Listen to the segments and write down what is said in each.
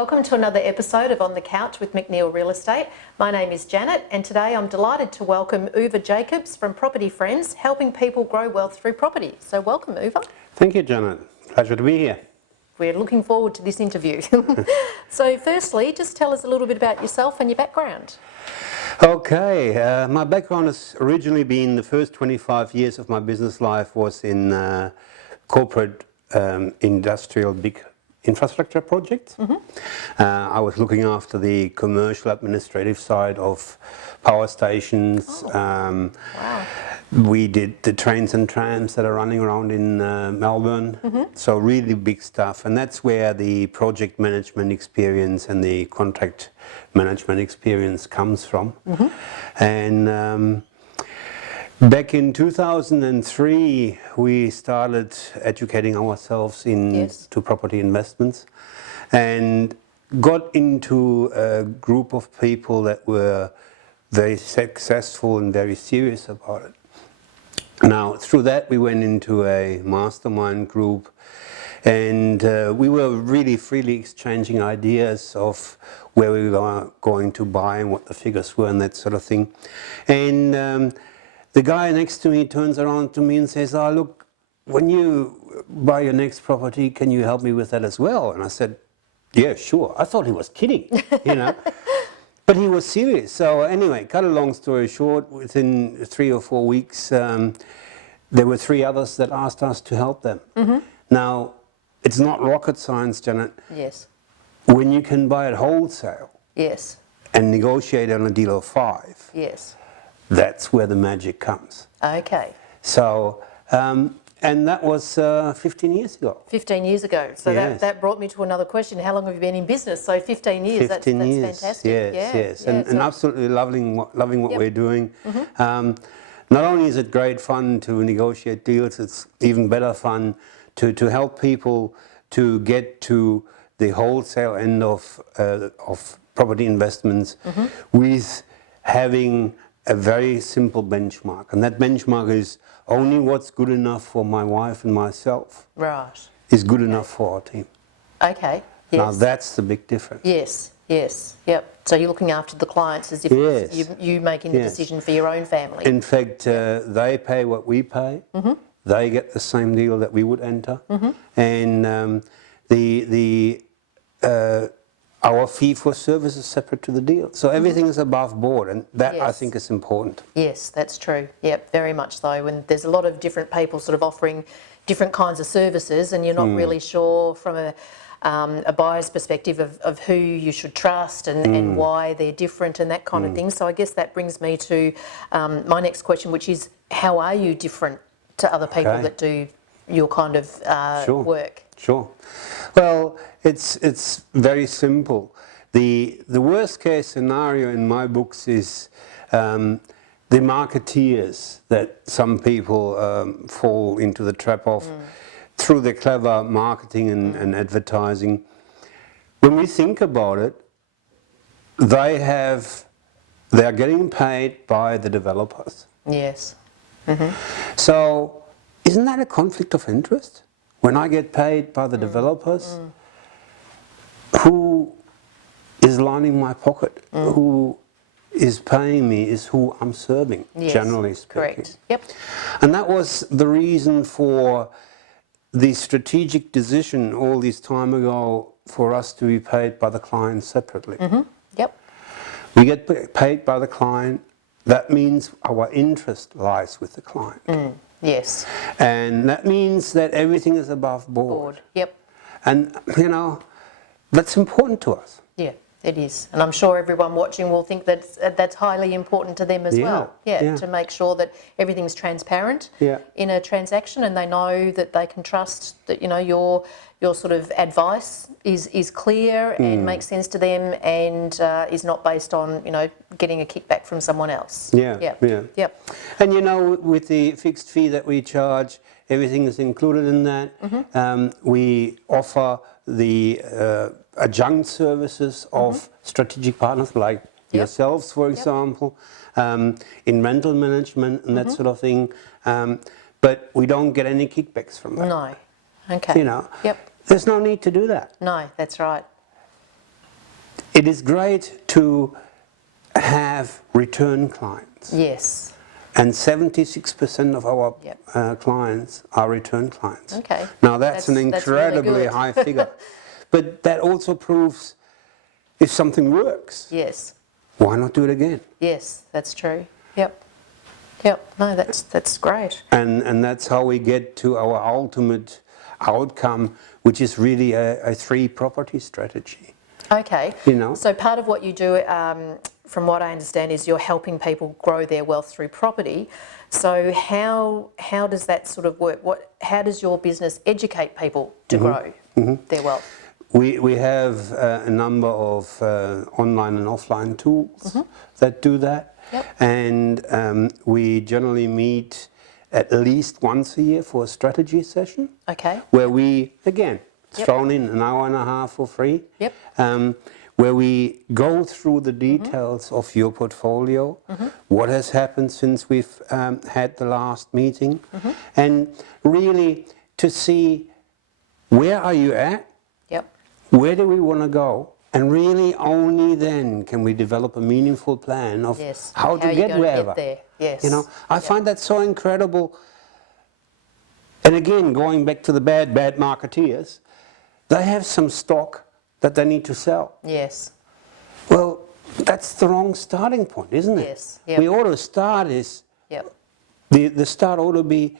Welcome to another episode of On the Couch with McNeill Real Estate. My name is Janet, and today I'm delighted to welcome Uwe Jacobs from Property Friends, helping people grow wealth through property. So welcome, Uwe. Thank you, Janet. Pleasure to be here. We're looking forward to this interview. So firstly, just tell us a little bit about yourself and your background. Okay, my background has originally been the first 25 years of my business life was in corporate industrial big infrastructure projects. I was looking after the commercial administrative side of power stations. Wow. We did the trains and trams that are running around in Melbourne, so really big stuff, and that's where the project management experience and the contract management experience comes from. And back in 2003, we started educating ourselves into property investments and got into a group of people that were very successful and very serious about it. Now, through that, we went into a mastermind group, and we were really freely exchanging ideas of where we were going to buy and what the figures were and that sort of thing. And the guy next to me turns around to me and says, "Oh, look, when you buy your next property, can you help me with that as well?" And I said, "Yeah, sure." I thought he was kidding, you know. But he was serious. So anyway, cut a long story short, within 3 or 4 weeks, there were 3 others that asked us to help them. Now, it's not rocket science, Janet. Yes. When you can buy at wholesale Yes. and negotiate on a deal of 5, Yes. that's where the magic comes. Okay. So, and that was 15 years ago. 15 years ago. So Yes. that brought me to another question. How long have you been in business? So 15 years. 15 that's years. fantastic. Yes. Yeah, And so- absolutely loving what we're doing. Not only is it great fun to negotiate deals, it's even better fun to help people to get to the wholesale end of property investments with having a very simple benchmark. And that benchmark is only what's good enough for my wife and myself Right. is good enough for our team. Okay. Yes. Now that's the big difference. Yes. Yes. Yep. So you're looking after the clients as if Yes. you making the Yes. decision for your own family. In fact, they pay what we pay. They get the same deal that we would enter, and our fee for service is separate to the deal. So everything is above board, and that I Yes. think is important. Yes, that's true. Yep, very much so. When there's a lot of different people sort of offering different kinds of services, and you're not really sure from a buyer's perspective of who you should trust and why they're different and that kind of thing. So I guess that brings me to my next question, which is, how are you different to other people Okay. that do your kind of Sure. work? Sure. Well, it's very simple. The worst case scenario in my books is the marketeers that some people fall into the trap of through the clever marketing and advertising. When we think about it, they are getting paid by the developers. Yes. So isn't that a conflict of interest? When I get paid by the developers, who is lining my pocket? Who is paying me is who I'm serving, Yes. generally speaking. Correct. Yep. And that was the reason for the strategic decision all this time ago for us to be paid by the client separately. Yep. We get paid by the client. That means our interest lies with the client. Yes. And that means that everything is above board. Yep. And, you know, that's important to us. Yeah, it is. And I'm sure everyone watching will think that that's highly important to them as Yeah, well. Yeah, yeah. to make sure that everything's transparent Yeah. in a transaction, and they know that they can trust that, you know, your sort of advice is clear and makes sense to them, and is not based on, you know, getting a kickback from someone else. Yeah. Yep. And, you know, with the fixed fee that we charge, everything is included in that. We offer the adjunct services of strategic partners like yourselves, for example, in rental management and that sort of thing. But we don't get any kickbacks from that. No. Okay. You know, Yep. there's no need to do that. No, that's right. it is great to have return clients. Yes. And 76% of our Yep. clients are return clients. Okay. Now that's an incredibly really good. high figure. But that also proves if something works, Yes. why not do it again? Yes, that's true. Yep. Yep. No, that's great. And that's how we get to our ultimate outcome, which is really a 3-property strategy. Okay. You know? So part of what you do, from what I understand, is you're helping people grow their wealth through property. So how does that sort of work? How does your business educate people to grow their wealth? We have a number of online and offline tools that do that. Yep. And we generally meet at least once a year for a strategy session. Okay. Where we, again, Yep. thrown in an hour and a half for free. Yep. Where we go through the details of your portfolio, what has happened since we've had the last meeting, and really to see where are you at, Yep. where do we want to go, and really only then can we develop a meaningful plan of Yes. how to you're get gonna wherever. Get there. Yes. You know, I find that so incredible. And again, going back to the bad marketeers, they have some stock that they need to sell. Yes. Well, that's the wrong starting point, isn't it? Yes, yep. We ought to start Yep. the start ought to be,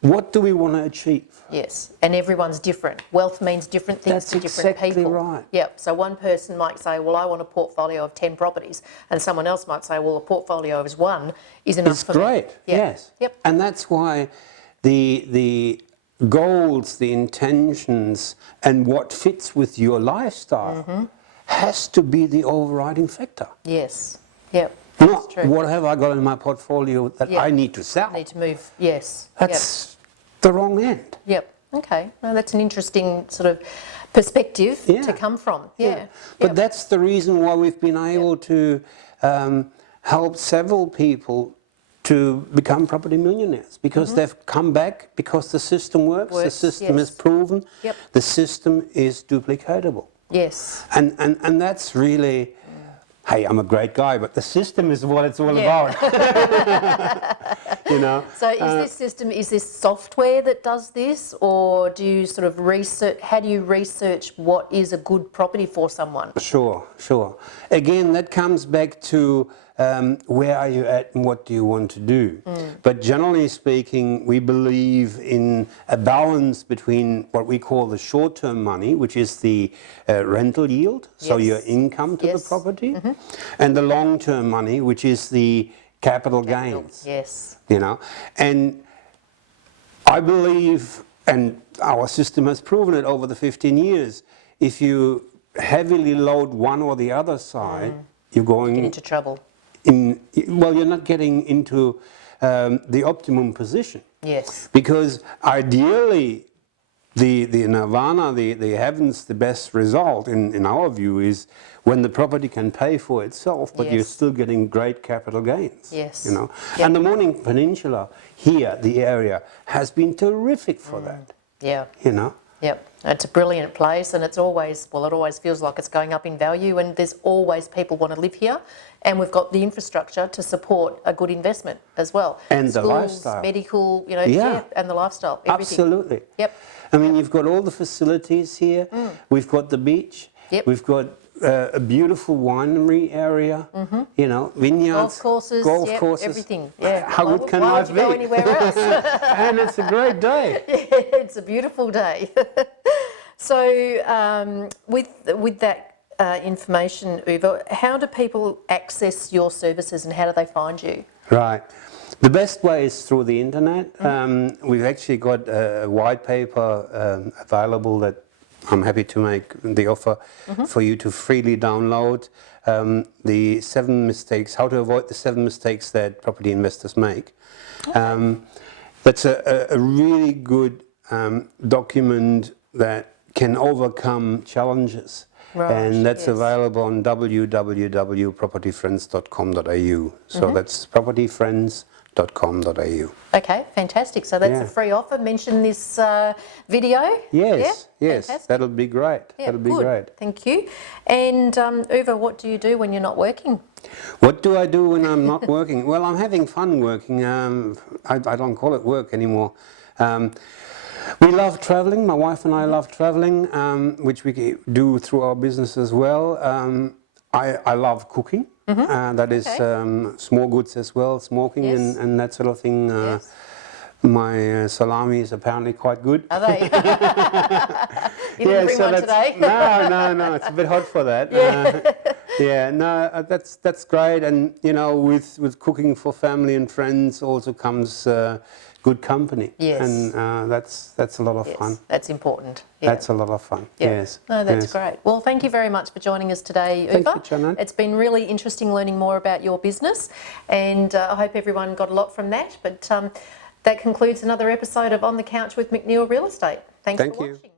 what do we want to achieve? Yes, and everyone's different. Wealth means different things That's to different exactly people. right. Yep. So one person might say, "Well, I want a portfolio of 10 properties," and someone else might say, "Well, a portfolio of one is enough It's for me." great, Yep. yes. Yep. And that's why the goals, the intentions, and what fits with your lifestyle has to be the overriding factor. Yes. Yep. Not true. what have I got in my portfolio that Yeah. I need to sell. Need to move. Yes. That's the wrong end. Yep. Okay. Well, that's an interesting sort of perspective Yeah. to come from. Yeah. But Yep. that's the reason why we've been able to help several people to become property millionaires, because they've come back because the system works, the system is yes. proven, Yep. the system is duplicatable. Yes. And that's really, hey, I'm a great guy, but the system is what it's all Yeah. about. You know? So is this software that does this, or do you sort of research, how do you research what is a good property for someone? Sure. Again, that comes back to where are you at and what do you want to do? But generally speaking, we believe in a balance between what we call the short-term money, which is the rental yield, so Yes. your income to the Yes. property, and the long-term money, which is the capital gains. Yes. You know, and I believe, and our system has proven it over the 15 years, if you heavily load one or the other side, you're going Get into trouble. well, you're not getting into the optimum position. Yes. Because ideally, the nirvana, the heavens, the best result in our view is when the property can pay for itself, but you're Yes. still getting great capital gains. Yes. You know, Yep. and the Mornington Peninsula here, the area, has been terrific for that. Yeah. You know. Yep. It's a brilliant place, and it's always, well, it always feels like it's going up in value, and there's always people want to live here, and we've got the infrastructure to support a good investment as well. And the Schools, lifestyle. medical, you know, Yeah. and the lifestyle, everything. Absolutely. Yep. I mean, you've got all the facilities here. We've got the beach. Yep. We've got a beautiful winery area. You know, vineyards, Golf courses, everything. Yeah. How good can why life would you go be? anywhere else? And it's a great day. It's a beautiful day. So, with that information, Uwe, how do people access your services, and how do they find you? Right. The best way is through the internet. We've actually got a white paper available that I'm happy to make the offer for you to freely download. The 7 mistakes, how to avoid the 7 mistakes that property investors make. That's a really good document that can overcome challenges. Right, And that's yes. available on www.propertyfriends.com.au. So that's propertyfriends.com.au. Okay, fantastic. So that's a Yeah. free offer. Mention this video. Yes, Yeah, yes, fantastic. that'll be great. Yeah, That'll be good. great. Thank you. And Uwe, what do you do when you're not working? What do I do when I'm not working? Well, I'm having fun working. I don't call it work anymore. We love traveling. My wife and I love traveling, which we do through our business as well. I love cooking. That is small goods as well, smoking Yes. and that sort of thing. Yes. My salami is apparently quite good. Are they? You didn't bring one today? No, it's a bit hot for that. That's great. And you know, with cooking for family and friends also comes good company. Yes. And that's a lot of fun. That's important. Yeah. That's a lot of fun. Yeah. Yes. No, that's yes. great. Well, thank you very much for joining us today, Uwe. Thank you, Janet. It's been really interesting learning more about your business, and I hope everyone got a lot from that. But that concludes another episode of On the Couch with McNeill Real Estate. Thanks for watching.